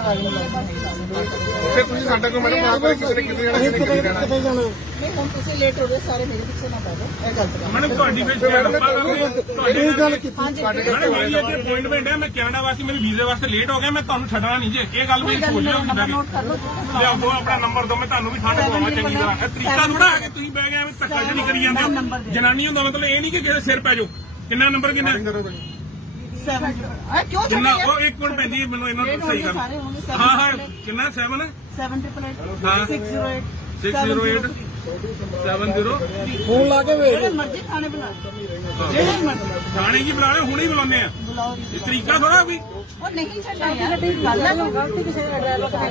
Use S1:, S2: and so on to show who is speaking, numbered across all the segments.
S1: Time ਲੱਗਦਾ
S2: ਫਿਰ ਤੁਸੀਂ ਸਾਡਾ ਕੋਈ ਮੈਡਮ ਆਪ ਕਿਸੇ ਨੇ ਕਿਤੇ ਜਾਣਾ ਕਿਤੇ ਜਾਣਾ
S1: ਨਹੀਂ ਹੁਣ ਤੁਸੀਂ ਲੇਟ ਹੋ ਗਏ ਸਾਰੇ ਮੇਰੇ ਪਿੱਛੇ ਨਾ ਪੈ ਜਾਓ ਇਹ ਗਲਤ ਗੱਲ
S3: ਮੈਡਮ ਤੁਹਾਡੀ ਫਿਰ
S2: ਇਹ ਗੱਲ ਕੀਤੀ
S3: ਮੈਡਮ ਮੇਰੀ ਅੱਜ ਅਪਾਇੰਟਮੈਂਟ ਹੈ, ਮੈਂ ਕੈਨੇਡਾ ਵਾਸਤੇ ਮੇਰੇ ਵੀਜ਼ੇ ਵਾਸਤੇ ਲੇਟ ਹੋ ਗਿਆ, ਮੈਂ ਤੁਹਾਨੂੰ ਛੱਡਣਾ ਨਹੀਂ ਜੇ ਇਹ ਗੱਲ ਮੇਰੀ ਸੋਚ ਲਿਓ ਕਿੱਦਾਂ
S1: ਨੋਟ ਕਰ ਲਓ
S3: ਲਿਆਓ ਦੋ ਆਪਣਾ ਨੰਬਰ ਦੋ, ਮੈਂ ਤੁਹਾਨੂੰ ਵੀ ਠੰਡ ਪਵਾਵਾਂ ਚੰਗੀ ਤਰ੍ਹਾਂ। ਇਹ ਤਰੀਕਾ ਥੋੜਾ ਹੈ ਕਿ ਤੁਸੀਂ ਬਹਿ ਗਏ ਐਵੇਂ ਧੱਕਾ ਜਿਹੜੀ ਕਰੀ ਜਾਂਦੇ ਹੋ। ਜਨਾਨੀ ਹੁੰਦਾ ਮਤਲਬ ਇਹ ਨਹੀਂ ਕਿ ਕਿਸੇ ਸਿਰ ਪੈ ਜਾਓ। ਕਿੰਨਾ ਨੰਬਰ ਕਿੰਨਾ
S1: 7 ਕਿਉਂ
S3: ਕਿੰਨਾ ਉਹ 1 ਮਿੰਟ ਪੈਂਦੀ ਹੈ ਮੈਨੂੰ ਇਹਨਾਂ ਨੂੰ ਸਹੀ ਕਰ।
S1: ਸਾਰੇ ਹੋਣਗੇ
S3: ਹਾਂ ਹਾਂ ਕਿੰਨਾ 7 ਹੈ
S1: 788 608
S3: 608 70
S2: ਫੋਨ ਲਾ ਕੇ ਵੇਖ
S1: ਜਿਹੜੇ ਮਰਜ਼ੀ ਖਾਣੇ ਬਣਾ ਜਿਹੜੇ ਮਰਜ਼ੀ
S3: ਥਾਣੇ ਕੀ ਬੁਲਾ ਰਹੇ ਹੁਣੇ ਹੀ ਬੁਲਾਉਂਦੇ ਆ।
S1: ਬੁਲਾਓ
S3: ਇਹ ਤਰੀਕਾ ਥੋੜਾ ਵੀ
S1: ਉਹ ਨਹੀਂ ਛੱਡਣਾ ਯਾਰ ਗੱਲ ਹੈ ਗਲਤੀ ਕਿਸੇ ਦਾ ਡਰਾਈਵਰ ਦਾ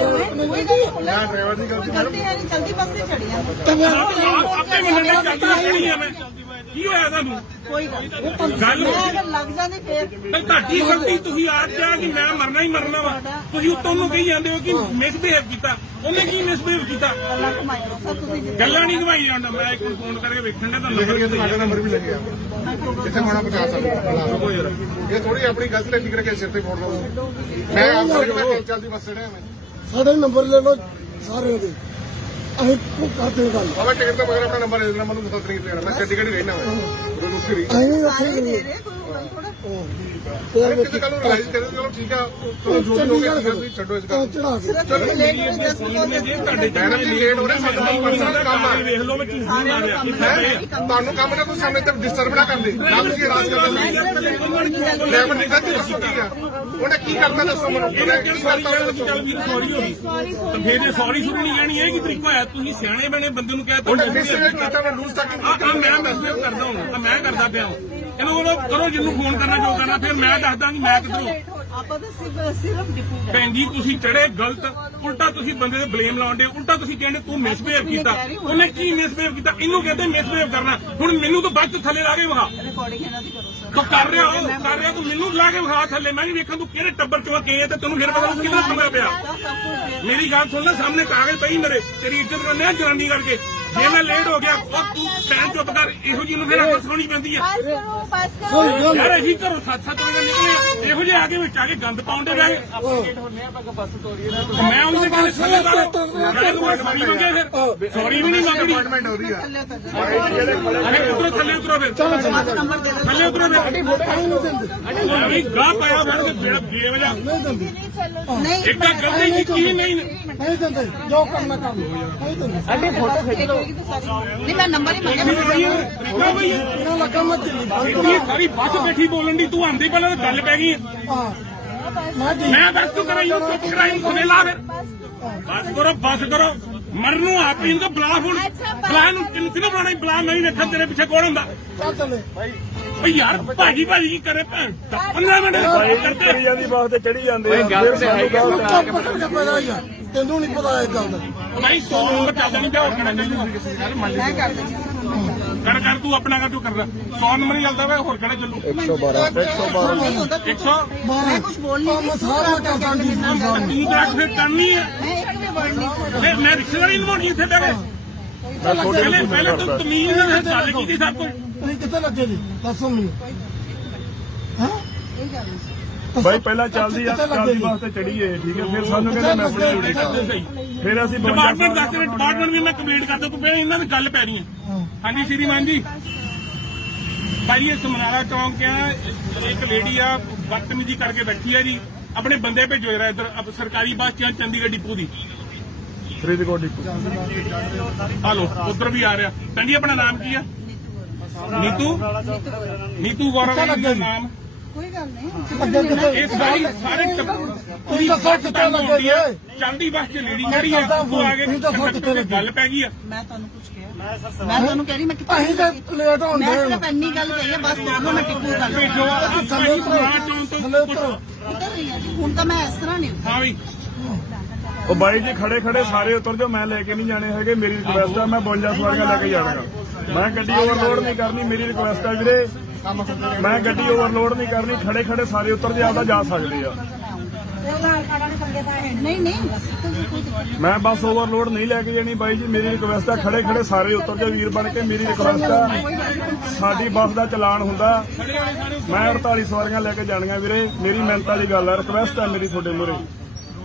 S2: ਨਾ ਡਰਾਈਵਰ ਦੀ ਗਲਤੀ
S1: ਗਲਤੀ ਹੈ ਨਹੀਂ ਜਲਦੀ ਬੱਸ ਤੇ ਚੜੀ ਆ
S3: ਆਪੇ ਮੰਨਣਾ ਚਾਹੀਦੀ ਹੈ ਮੈਂ ਕੀ ਹੋਇਆ ਤੁਹਾਨੂੰ
S1: ਕੋਈ ਗੱਲ
S3: ਗੱਲ
S1: ਅਗਰ ਲੱਗ ਜਾਂਦੀ ਫੇਰ
S3: ਤੇ ਤੁਹਾਡੀ ਗਲਤੀ ਤੁਸੀਂ ਆਪ ਕਿਹਾ ਕਿ ਮੈਂ ਮਰਨਾ ਹੀ ਮਰਨਾ ਵਾ, ਤੁਸੀਂ ਉੱਤੋਂ ਨੂੰ ਕਹੀ ਜਾਂਦੇ ਹੋ ਕਿ ਮਿਸਬਿਹੇਵ ਕੀਤਾ। ਉਹਨੇ ਕੀ ਮਿਸਬਿਹੇਵ ਕੀਤਾ?
S1: ਗੱਲਾਂ ਘੁਮਾਈ ਜਾਓ ਸਰ ਤੁਸੀਂ ਜਿੱਦਾਂ
S3: ਗੱਲਾਂ ਨਹੀਂ ਘਵਾਈ ਜਾਂਦਾ। ਮੈਂ ਇੱਕ ਫੋਨ ਕਰਕੇ ਵੇਖਣ ਦਾ ਤੁਹਾਨੂੰ
S2: ਲਿਖ ਤੁਹਾਡਾ ਨੰਬਰ ਵੀ ਲੱਗਿਆ ਜਿੱਥੇ ਹੋਣਾ 50 ਸਾਲ ਇਹ ਥੋੜੀ ਆਪਣੀ ਗਲਤੀ ਲੈਂਦੀ ਕਰਕੇ ਸਿਰ ਤੇ ਫੋੜ ਲਓ। ਮੈਂ ਆਪ ਕਰਕੇ ਚੱਲਦੀ ਬੱਸ ਚੜਿਆ ਮੈਂ
S4: ਸਾਡੇ ਨੰਬਰ ਲੈ ਲਓ ਸਾਰਿਆਂ ਦੇ ਅਸੀਂ ਕਰਦੇ ਹਾਂ ਗੱਲ
S2: ਬਾਬਾ ਟਿਕਟ ਤੋਂ ਮਗਰ ਆਪਣਾ ਨੰਬਰ ਦੇ ਦੇਣਾ ਮੈਨੂੰ ਪਤਾ ਨਹੀਂ ਲੈਣਾ। ਮੈਂ ਚੰਡੀਗੜ੍ਹ ਹੀ ਰਹਿਣਾ ਮੈਂ ਉਦੋਂ ਉੱਥੇ ਰਹੀ
S4: ਅਸੀਂ ਉੱਥੇ
S1: ਸਾਰੇ
S4: ਗਏ
S1: ਦੇ ਰਹੇ ਕੋਈ ਗੱਲ ਥੋੜਾ
S2: ਕਿਸੇ ਗੱਲ ਨੂੰ ਰਿਲਾਈਜ਼ ਕਰੇ ਚਲੋ ਠੀਕ ਆ ਚਲੋ ਜੋ ਵੀ ਹੋ ਗਿਆ ਤੁਸੀਂ ਛੱਡੋ ਇਸ ਗੱਲ
S4: ਚੜਾ ਕੇ
S1: ਸਿਰਫ ਲੇਟ ਹੋ ਜਸਟ
S3: ਤੁਹਾਡੇ
S2: ਮੈਡਮ ਜੀ ਲੇਟ ਹੋ ਰਹੇ ਸਾਡਾ ਪਰਸਨਲ ਕੰਮ ਆ
S3: ਵੇਖ ਲਓ ਮੈਂ ਕੀ ਫੋਨ ਆ ਰਿਹਾ
S2: ਤੁਹਾਨੂੰ ਕੰਮ ਨਾ ਕੋਈ ਸਾਹਮਣੇ ਤੇ ਡਿਸਟਰਬ ਨਾ ਕਰਦੇ ਨਾ ਤੁਸੀਂ ਰਾਜ ਕਰਦੇ ਲੈਵਲ ਦੀ ਗਲਤੀ ਦੱਸੋ ਕੀ ਆ ਉਹਨੇ ਕੀ ਕਰਤਾ ਦੱਸੋ ਮੈਨੂੰ ਉਹਨੇ ਕੀ ਕਰਤਾ ਦੱਸੋ
S3: ਚੱਲ ਵੀਰ ਸੌਰੀ ਹੋ ਗਈ ਤਾਂ ਫੇਰ ਇਹ ਸੌਰੀ ਸ਼ੁਰੂ ਨਹੀਂ ਕਹਿਣੀ ਇਹ ਕੀ ਤਰੀਕਾ ਹੋਇਆ? ਤੁਸੀਂ ਸਿਆਣੇ ਬਣੇ ਬੰਦੇ ਨੂੰ ਕਹਿ
S2: ਉਹਨੇ ਮਿਸਬਿਹੇਵ ਕੀਤਾ ਮੈਂ ਲੂਜ਼ ਟਾਕਿੰਗ
S3: ਮੈਂ ਮੈਸੇਜ ਕਰਦਾ ਹਾਂ, ਮੈਂ ਕਰਦਾ ਪਿਆ ਇਹਨੂੰ ਬੋਲੋ ਕਰੋ ਜਿਹਨੂੰ ਫੋਨ ਕਰਨਾ ਜੋ ਕਰਨਾ, ਫਿਰ ਮੈਂ ਦੱਸਦਾ ਕਿ ਮੈਂ ਕਿੱਧਰੋਂ।
S1: ਆਪਾਂ ਤਾਂ ਸਿਰਫ ਡਿਪੂ ਗਏ
S3: ਭੈਣ ਜੀ ਤੁਸੀਂ ਚੜੇ ਗਲਤ, ਉਲਟਾ ਤੁਸੀਂ ਬੰਦੇ ਤੇ ਬਲੇਮ ਲਾਉਂਦੇ, ਉਲਟਾ ਤੁਸੀਂ ਕਹਿੰਦੇ ਤੂੰ ਮਿਸਬਿਹੇਵ ਕੀਤਾ। ਉਹਨੇ ਕੀ ਮਿਸਬਿਹੇਵ ਕੀਤਾ? ਇਹਨੂੰ ਕਹਿੰਦੇ ਮਿਸਬਿਹੇਵ ਕਰਨਾ। ਹੁਣ ਮੈਨੂੰ ਤਾਂ ਬਾਅਦ ਚ ਥੱਲੇ ਲਾ ਕੇ ਵਿਖਾ
S1: ਰਿਕਾਰਡਿੰਗ ਇਹਨਾਂ ਦੀ ਕਰੋ ਸਰ
S3: ਤੂੰ ਕਰ ਰਿਹਾ ਤੂੰ ਮੈਨੂੰ ਲਾ ਕੇ ਵਿਖਾ ਥੱਲੇ, ਮੈਂ ਵੀ ਵੇਖਾਂ ਤੂੰ ਕਿਹੜੇ ਟੱਬਰ ਚੋਂ ਕਹੇ ਤੇ ਤੈਨੂੰ ਫਿਰ ਪਤਾ ਕਿੰਨਾ ਪੰਗਾ ਪਿਆ।
S1: ਸਭ ਕੁਝ
S3: ਮੇਰੀ ਗੱਲ ਸੁਣ ਲੈ, ਸਾਹਮਣੇ ਕਾਗਜ਼ ਪਈ ਮੇਰੇ, ਤੇਰੀ ਇੱਜ਼ਤ ਕਰਨੇ ਆ ਜਨਾਨੀ ਕਰਕੇ। ਜੇ ਮੈਂ ਲੇਟ ਹੋ ਗਿਆ ਉਹ ਤੂੰ ਟਾਈਮ ਚੁੱਪ ਕਰ, ਇਹੋ ਜਿਹੀ ਨੂੰ ਫਿਰ ਅੱਖ ਸੁਣੀ ਪੈਂਦੀ ਆ। ਯਾਰ ਅਸੀਂ ਘਰੋਂ 7-7 ਵਜੇ ਨਿਕਲੇ, ਇਹੋ ਜਿਹੇ ਆ ਕੇ ਵਿੱਚ ਆ ਕੇ ਗੰਦ ਪਾਉਂਦੇ ਰਹੇ। ਮੈਂ ਉਹਨੂੰ ਕਹਿੰਦੇ ਥੱਲੇ ਉਤਾਰੋ, ਸੌਰੀ ਮੰਗੇ ਫਿਰ ਸੌਰੀ ਵੀ ਨਹੀਂ ਮੰਗਣੀ।
S2: ਅਪਾਇੰਟਮੈਂਟ ਹੋ ਰਹੀ ਆ
S3: ਅਰੇ ਉਤਰੋ ਥੱਲੇ ਉਤਰੋ ਫਿਰ ਥੱਲੇ ਉਤਰੋ ਫਿਰ ਅਰੇ ਗਾਹ ਪਾਇਆ ਫਿਰ ਬੇਵਜ੍ਹਾ
S1: ਨਹੀਂ
S3: ਇੱਕ ਤਾਂ ਗਲਤੀ ਕੀਤੀ ਨਹੀਂ।
S4: ਨਹੀਂ ਦਿੰਦੇ ਜੋ ਕਰਨਾ ਕੰਮ ਨਹੀਂ ਦਿੰਦੇ
S1: ਨਹੀਂ ਮੈਂ ਨੰਬਰ ਹੀ ਮੰਗਿਆ
S3: ਤਰੀਕਾ ਬਈ
S4: ਇਹਨਾਂ ਲੱਗਾ ਮੈਂ ਦਿੱਲੀ
S3: ਇੰਨੀ ਸਾਰੀ ਬੱਸ ਬੈਠੀ ਬੋਲਣ ਦੀ, ਤੂੰ ਆਂਦੀ ਪਹਿਲਾਂ ਤਾਂ ਗੱਲ ਪੈ ਗਈ।
S4: ਹਾਂ ਮੈਂ ਠੀਕ
S3: ਮੈਂ ਬਸ ਤੂੰ ਕਰਾਈ ਨੂੰ ਚੁੱਪ ਕਰਾਈ ਖੁਨੇ ਲਾ ਫਿਰ ਬਸ ਕਰੋ ਮਰਨ ਨੂੰ ਆਪ ਹੀ ਤਾਂ ਬਲਾ ਹੁਣ ਬਲਾ ਨੂੰ ਕਿਹਨੂੰ ਬਣਾਣਾ ਬਲਾ ਨਹੀਂ ਵੇਖਾਂ ਤੇਰੇ ਪਿੱਛੇ ਕੌਣ ਹੁੰਦਾ।
S4: ਚੱਲ ਚੱਲੇ
S3: ਓ ਯਾਰ ਭਾਜੀ ਕੀ ਕਰੇ ਭੈਣ 15 ਮਿੰਟ ਕਰਦੇ
S5: ਜਾਂਦੀ ਬਾਸ ਤੇ ਚੜੀ ਜਾਂਦੇ ਆ
S4: ਚੁੱਪ ਕਰਕੇ ਪੈਦਾ ਯਾਰ ਤੈਨੂੰ ਨਹੀਂ ਪਤਾ ਇਹ ਗੱਲ ਦਾ
S3: ਨਹੀਂ 100 ਨੰਬਰ ਚੱਲਦਾ ਨਹੀਂ ਪਿਆ ਹੋਰ ਕਿਹੜਾ ਚੱਲੂਗਾ।
S1: ਮੈਂ ਕਰ ਦਿੰਦੀ
S3: ਕਰ ਤੂੰ ਆਪਣਾ ਕਰ ਤੂੰ ਕਰਦਾ 100 ਨੰਬਰ ਹੀ ਚੱਲਦਾ ਵਾ ਹੋਰ ਕਿਹੜਾ ਚੱਲੂ।
S4: 112
S1: ਨਹੀਂ ਹੁੰਦਾ
S3: 100
S1: ਮੈਂ ਕੁਝ ਬੋਲ ਨਹੀਂ
S4: ਮੈਂ ਸਾਰਾ ਕਰਦਾ ਜੀ
S3: ਤੂੰ ਤਾਂ ਫਿਰ ਕਰਨੀ ਹੈ।
S1: ਮੈਂ ਇੱਕ ਵੀ ਵਰਡ ਨਹੀਂ ਬੋਲਿਆ
S3: ਫਿਰ ਮੈਂ ਰਿਸ਼ਤੇਦਾਰੀ ਨਿਭਾਉਣੀ ਇੱਥੇ ਬਹਿ ਕੇ। ਪਹਿਲੇ ਤੂੰ ਤਮੀਜ਼ ਨਾਲ ਗੱਲ ਕੀਤੀ ਸਭ ਕੁਝ।
S4: ਤੁਸੀਂ ਕਿੱਥੇ ਲੱਗੇ ਜੀ ਦੱਸੋ ਮੈਨੂੰ ਹਾਂ
S1: ਇਹ ਗੱਲ ਨਹੀਂ
S5: ਬਾਈ ਪਹਿਲਾਂ ਚੱਲਦੀ ਬਾਸ ਤੇ ਚੜੀਏ ਠੀਕ ਹੈ, ਫਿਰ ਸਾਨੂੰ ਕਹਿੰਦੇ ਮੈਂ ਆਪਣੀ ਡਿਊਟੀ ਕਰਦਾ
S3: ਸਹੀ
S5: ਫਿਰ ਅਸੀਂ
S3: ਡਿਪਾਰਟਮੈਂਟ ਦੱਸ ਰਹੇ, ਡਿਪਾਰਟਮੈਂਟ ਵੀ ਮੈਂ ਕੰਪਲੀਟ ਕਰਦਾ ਤੂੰ ਪਹਿਲਾਂ ਇਹਨਾਂ ਦੀ ਗੱਲ ਪੈ ਰਹੀ ਹੈ। ਹਾਂਜੀ ਸ਼੍ਰੀਮਾਨ ਜੀ ਭਾਈ ਇਹ ਸਮਨਾਰਾ ਚੌਂਕ ਆ, ਇੱਕ ਲੇਡੀ ਆ ਬਦਤਮੀਜ਼ੀ ਕਰਕੇ ਬੈਠੀ ਆ ਜੀ, ਆਪਣੇ ਬੰਦੇ ਭੇਜੋ ਜਰਾ ਇੱਧਰ ਸਰਕਾਰੀ ਬੱਸ ਚ ਚੰਡੀਗੜ੍ਹ ਡਿਪੂ ਦੀ।
S5: ਫਰੀਦਕੋਟ ਡਿਪੂ
S3: ਹਲੋ ਉਧਰ ਵੀ ਆ ਰਿਹਾ। ਕਹਿੰਦੀ ਆਪਣਾ ਨਾਮ ਕੀ ਆ? ਨੀਤੂ ਗੌਰਵ ਦਾ ਨਾਮ।
S1: ਕੋਈ ਗੱਲ ਨਹੀਂ
S3: ਇਸ ਵਾਰੀ ਸਾਰੇ ਪੂਰੀ ਪਾਕਿਸਤਾਨ ਨੂੰ ਆਉਂਦੀ ਆ, ਚੰਡੀ ਬੱਸ ਚ ਲੇਡੀ ਖੜੀ ਆ, ਉਹ ਆ ਕੇ ਗੱਲ ਪੈ ਗਈ ਆ।
S1: ਮੈਂ ਤੁਹਾਨੂੰ ਕੁਝ ਕਿਹਾ ਮੈਂ ਤੁਹਾਨੂੰ ਕਹਿ ਰਹੀ ਮੈਂ ਕਿੱਥੇ
S4: ਅਸੀਂ ਤਾਂ ਲੇਟ ਹੋਣ
S1: ਮੈਂ
S4: ਦੇ
S1: ਸਿਰਫ ਇੰਨੀ ਗੱਲ ਕਹੀ ਹੈ ਬਸ ਦੋਨੋਂ ਮੈਂ ਟਿੱਪੂ ਕਰ
S3: ਭੇਜੋ
S4: ਥੱਲੇ
S3: ਸਮਨਾਰਾ ਚੌਂਕ ਤੋਂ
S4: ਥੱਲੇ ਉਤਰੋ
S1: ਉਤਰ ਰਹੀ ਹਾਂ ਜੀ ਹੁਣ ਤਾਂ ਮੈਂ ਇਸ ਤਰ੍ਹਾਂ ਨਹੀਂ
S3: ਹਾਂ ਵੀ
S5: ਉਹ ਬਾਈ ਜੀ ਖੜੇ ਸਾਰੇ ਉਤਰ ਜਾਓ, ਮੈਂ ਲੈ ਕੇ ਨਹੀਂ ਜਾਣੇ ਹੈਗੇ। ਮੇਰੀ ਰਿਕੁਐਸਟ ਆ, ਮੈਂ 52 ਸਵਾਰੀਆਂ ਲੈ ਕੇ ਜਾਣਾਗਾ। ਮੈਂ ਗੱਡੀ ਓਵਰਲੋਡ ਨਹੀਂ ਕਰਨੀ, ਮੇਰੀ ਰਿਕੁਐਸਟ ਆ ਵੀਰੇ, ਮੈਂ ਗੱਡੀ ਓਵਰਲੋਡ ਨਹੀਂ ਕਰਨੀ। ਖੜੇ ਸਾਰੇ ਉਤਰ ਜੇ ਆਪਦਾ ਜਾ ਸਕਦੇ ਆ।
S1: ਨਹੀਂ
S5: ਮੈਂ ਬੱਸ ਓਵਰਲੋਡ ਨਹੀਂ ਲੈ ਕੇ ਜਾਣੀ ਬਾਈ ਜੀ, ਮੇਰੀ ਰਿਕੁਐਸਟ ਆ। ਖੜੇ ਸਾਰੇ ਉਤਰ ਜਾਓ ਵੀਰ ਬਣ ਕੇ, ਮੇਰੀ ਰਿਕੁਐਸਟ ਆ। ਸਾਡੀ ਬੱਸ ਦਾ ਚਲਾਨ ਹੁੰਦਾ, ਮੈਂ 48 ਸਵਾਰੀਆਂ ਲੈ ਕੇ ਜਾਣੀਆਂ ਵੀਰੇ। ਮੇਰੀ ਮਿਹਨਤ ਵਾਲੀ ਗੱਲ ਆ, ਰਿਕੁਐਸਟ ਆ ਮੇਰੀ ਤੁਹਾਡੇ ਮੂਹਰੇ।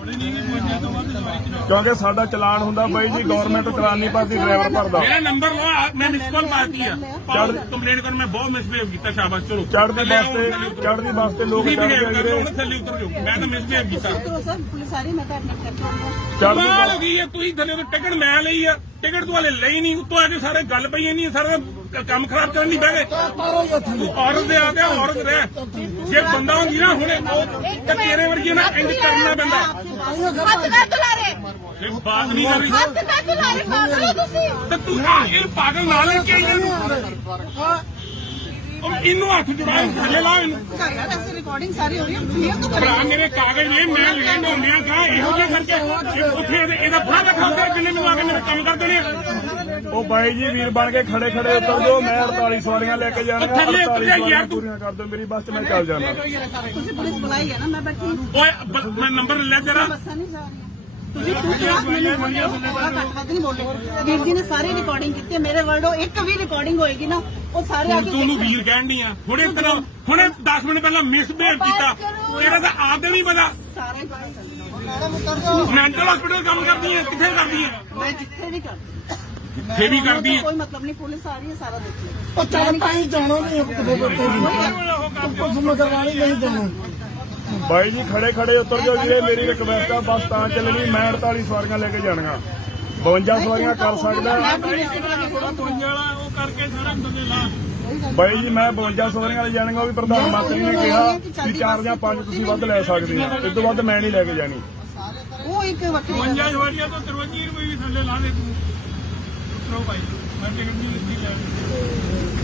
S5: ਕਿਉਂਕਿ ਸਾਡਾ ਚਲਾਨ ਹੁੰਦਾ ਬਾਈ ਜੀ, ਗਵਰਨਮੈਂਟ ਚਲਾਨ ਨਹੀਂ ਭਰਦੀ, ਡਰਾਈਵਰ ਭਰਦਾ।
S3: ਮੇਰਾ ਨੰਬਰ ਲਓ, ਮੈਂ ਮਿਸ ਕਾਲ ਮਾਰਤੀ ਆ। ਕੰਪਲੇਂਟ ਕਰ, ਮੈਂ ਬਹੁਤ ਮਿਸਬਿਹੇਵ ਕੀਤਾ। ਸ਼ਾਬਾਸ਼, ਚਲੋ
S5: ਚੜ੍ਹਦੀ ਵਾਸਤੇ ਲੋਕ
S3: ਤੁਸੀਂ
S5: ਚੜ੍ਹਦੇ
S3: ਬਿਹੇਵ
S5: ਆ
S3: ਕਰਦੇ ਹੋ,
S5: ਵੀਰੇ।
S3: ਥੱਲੇ ਉਤਰ ਜਾਓ। ਮੈਂ ਤਾਂ ਮਿਸਬਿਹੇਵ ਕੀਤਾ।
S1: ਸਰ ਪੁਲਿਸ ਆ ਰਹੀ, ਮੈਂ ਤਾਂ ਐਡਮਿਟ ਕਰਕੇ ਆਉਂਗਾ।
S3: ਕਮਾਲ ਹੋ ਗਈ ਹੈ, ਤੁਸੀਂ ਥੱਲੇ ਤੋਂ ਟਿਕਟ ਮੈਂ ਲਈ ਆ, ਟਿਕਟ ਤੋਂ ਹਲੇ ਲਈ ਨਹੀਂ, ਉੱਤੋਂ ਆ ਕੇ ਸਾਰੇ ਗੱਲ ਪਈ ਨਹੀਂ, ਸਾਰਾ ਕੰਮ ਖਰਾਬ ਕਰਨ ਨਹੀਂ ਬਹਿ ਗਏ।
S4: ਤਾਰੋ ਹੀ ਇੱਥੇ ਦੀ।
S3: ਔਰਤ ਦੇ ਆ ਗਿਆ, ਔਰਤ ਰਹਿ। ਜੇ ਬੰਦਾ ਹੁੰਦੀ ਨਾ ਹੁਣੇ ਉਹ ਤਾਂ ਤੇਰੇ ਵਰਗੀ ਨਾ ਇੰਜ ਕਰਨਾ ਪੈਂਦਾ।
S6: ਹੱਥ ਨਾ ਦੁਲਾਰੇ,
S3: ਇਹ ਬਾਤ ਨਹੀਂ ਕਰ ਰਹੀ
S6: ਹੱਥ ਨਾ ਦੁਲਾਰੇ, ਪਾਗਲ ਹੋ ਤੁਸੀਂ।
S3: ਤੇ ਤੂੰ ਇਹ ਪਾਗਲ ਨਾਲ ਲੈ ਕੇ ਆਈ ਇਹਨੂੰ। ਇਹਨੂੰ ਹੱਥ ਜੁੜਾ, ਥੱਲੇ ਲਾ ਇਹਨੂੰ।
S1: ਘਰ ਆ ਵੈਸੇ ਰਿਕਾਰਡਿੰਗ ਸਾਰੀ ਹੋ ਰਹੀ ਹੈ, ਕਲੀਅਰ ਤਾਂ
S3: ਭਰਾ ਮੇਰੇ ਕਾਗਜ਼ ਨੇ, ਮੈਂ ਲੈਣ ਹੁੰਦਿਆਂ ਕਾ ਇਹੋ ਜਿਹਾ ਕਰਕੇ ਉੱਥੇ ਇਹਦਾ ਬੁਰਾ ਲੱਖਾ ਹੁੰਦਾ, ਕਿੰਨੇ ਮੈਨੂੰ ਆ ਕੇ ਮੇਰੇ ਕੰਮ ਕਰ ਦੇਣੇ ਆ।
S5: ਉਹ ਬਾਈ ਜੀ ਵੀਰ ਬਣ ਕੇ ਖੜੇ ਉਤਰ ਜਾਓ, ਮੈਂ 48 ਸਵਾਰੀਆਂ ਲੈ ਕੇ ਜਾਣੀਆਂ,
S3: ਥੱਲੇ ਉਤਰ
S5: 48
S3: ਜਾ ਯਾਰ
S5: ਸਵਾਰੀਆਂ
S3: ਤੂੰ।
S5: ਪੂਰੀਆਂ ਕਰ ਦਿਓ ਮੇਰੀ ਬੱਸ 'ਚ, ਮੈਂ ਚੱਲ ਜਾਣਾ।
S1: ਤੁਸੀਂ ਪੁਲਿਸ ਬੁਲਾਈ ਹੈ ਨਾ, ਮੈਂ ਬੈਠੀ ਹਾਂ।
S3: ਓਏ ਮੈਂ ਨੰਬਰ ਲੈ ਜਰਾ।
S1: ਬੱਸਾਂ ਨਹੀਂ ਜਾ ਰਹੀਆਂ। ਤੁਸੀਂ ਤੂੰ ਕਿਹਾ ਮੈਨੂੰ ਬੋਲਿਆ, ਘੱਟ ਨਹੀਂ ਬੋਲੇ। ਵੀਰ ਜੀ ਨੇ ਸਾਰੀ ਰਿਕਾਰਡਿੰਗ ਕੀਤੀ ਹੈ, ਮੇਰੇ ਵਰਡੋ ਇੱਕ ਵੀ ਰਿਕਾਰਡਿੰਗ ਹੋਏਗੀ ਨਾ, ਉਹ ਸਾਰੇ ਆ ਕੇ
S3: ਤੂੰ ਨੂੰ ਵੀਰ ਕਹਿਣ ਦੀ ਆ। ਹੁਣੇ 10 ਮਿੰਟ ਪਹਿਲਾਂ ਮਿਸਬਿਹੇਵ ਕੀਤਾ, ਤੇਰਾ ਤਾਂ ਆਪ ਦੇ ਨਹੀਂ ਪਤਾ।
S1: ਸਾਰੇ
S3: ਮੈਂਟਲ ਹਸਪੀਟਲ ਕੰਮ ਕਰਦੀ ਹੈ, ਕਿੱਥੇ ਕਰਦੀ ਹੈ?
S1: ਮੈਂ ਜਿੱਥੇ ਵੀ ਕਰਦੀ
S3: ਜਿੱਥੇ ਵੀ ਕਰਦੀ ਹੈ।
S1: ਕੋਈ ਮਤਲਬ ਨਹੀਂ, ਪੁਲਿਸ ਆ ਰਹੀ ਹੈ, ਸਾਰਾ ਦੇਖ ਲਓ।
S4: ਉਹ ਚੱਲ ਪਾਈ ਜਾਣਾ ਨਹੀਂ ਕਿਤੇ ਬੱਤੇ ਦੀ। ਕੁਝ ਮਗਰਵਾਣੀ ਨਹੀਂ ਜਾਣਾ।
S5: ਬਾਈ ਜੀ ਖੜੇ ਉਤਰ ਜਾਓ ਵੀਰੇ, ਮੇਰੀ ਰਿਕਵੈਸਟ ਆ, ਬੱਸ ਤਾਂ ਚੱਲਣੀ, ਮੈਂ 48 ਸਵਾਰੀਆਂ ਲੈ ਕੇ ਜਾਣੀਆਂ। 52 ਸਵਾਰੀਆਂ ਕਰ ਸਕਦਾ
S3: ਉਹ ਕਰਕੇ ਸਾਰਾ ਬੰਦੇ ਲਾ।
S5: ਬਾਈ ਜੀ, ਮੈਂ 52 ਸਵਾਰੀਆਂ ਲੈ ਜਾਣੀਆਂ, ਉਹ ਵੀ ਪ੍ਰਧਾਨ ਮੰਤਰੀ ਨੇ ਕਿਹਾ ਵੀ 4 ਜਾਂ 5 ਤੁਸੀਂ ਵੱਧ ਲੈ ਸਕਦੇ ਹੋ, ਇਸ ਤੋਂ ਵੱਧ ਮੈਂ ਨਹੀਂ ਲੈ ਕੇ ਜਾਣੀ।
S1: ਉਹ ਇੱਕ ਵੱਖਰੀ ਗੱਲ ਹੈ।
S3: ਜਵਾਰੀਆਂ ਤੋਂ 53 ਰੁਪਏ ਵੀ ਥੱਲੇ ਲਾ ਦੇ ਤੂੰ। ਉਤਰੋ ਭਾਈ, ਮੈਂ ਟਿਕਟ ਨਹੀਂ ਲਿੱਤੀ ਲੈਣ।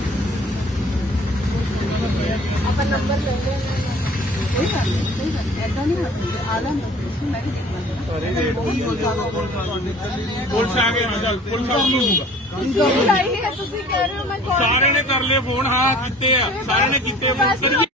S1: ਆਪਾਂ ਨੰਬਰ ਲੈ ਲੈਣਾ। ਕੋਈ ਗੱਲ ਨਹੀਂ, ਐਦਾਂ ਨਹੀਂ ਹੋਣੀ। ਆਲਮ ਮੈਂ ਵੀ ਦੇਖਣਾ ਚਾਹੁੰਦਾ।
S3: ਪੁਲਿਸ ਆ ਗਏ, ਪੁਲਿਸ ਆ ਗਈ।
S6: ਤੁਸੀਂ ਲਾਈ ਹੈ, ਤੁਸੀਂ ਕਹਿ ਰਹੇ ਹੋ ਮੈਂ
S3: ਸਾਰਿਆਂ ਨੇ ਕਰ ਲਏ ਫੋਨ, ਹਾਂ ਕੀਤੇ ਆ, ਸਾਰਿਆਂ ਨੇ ਕੀਤੇ ਫੋਨ।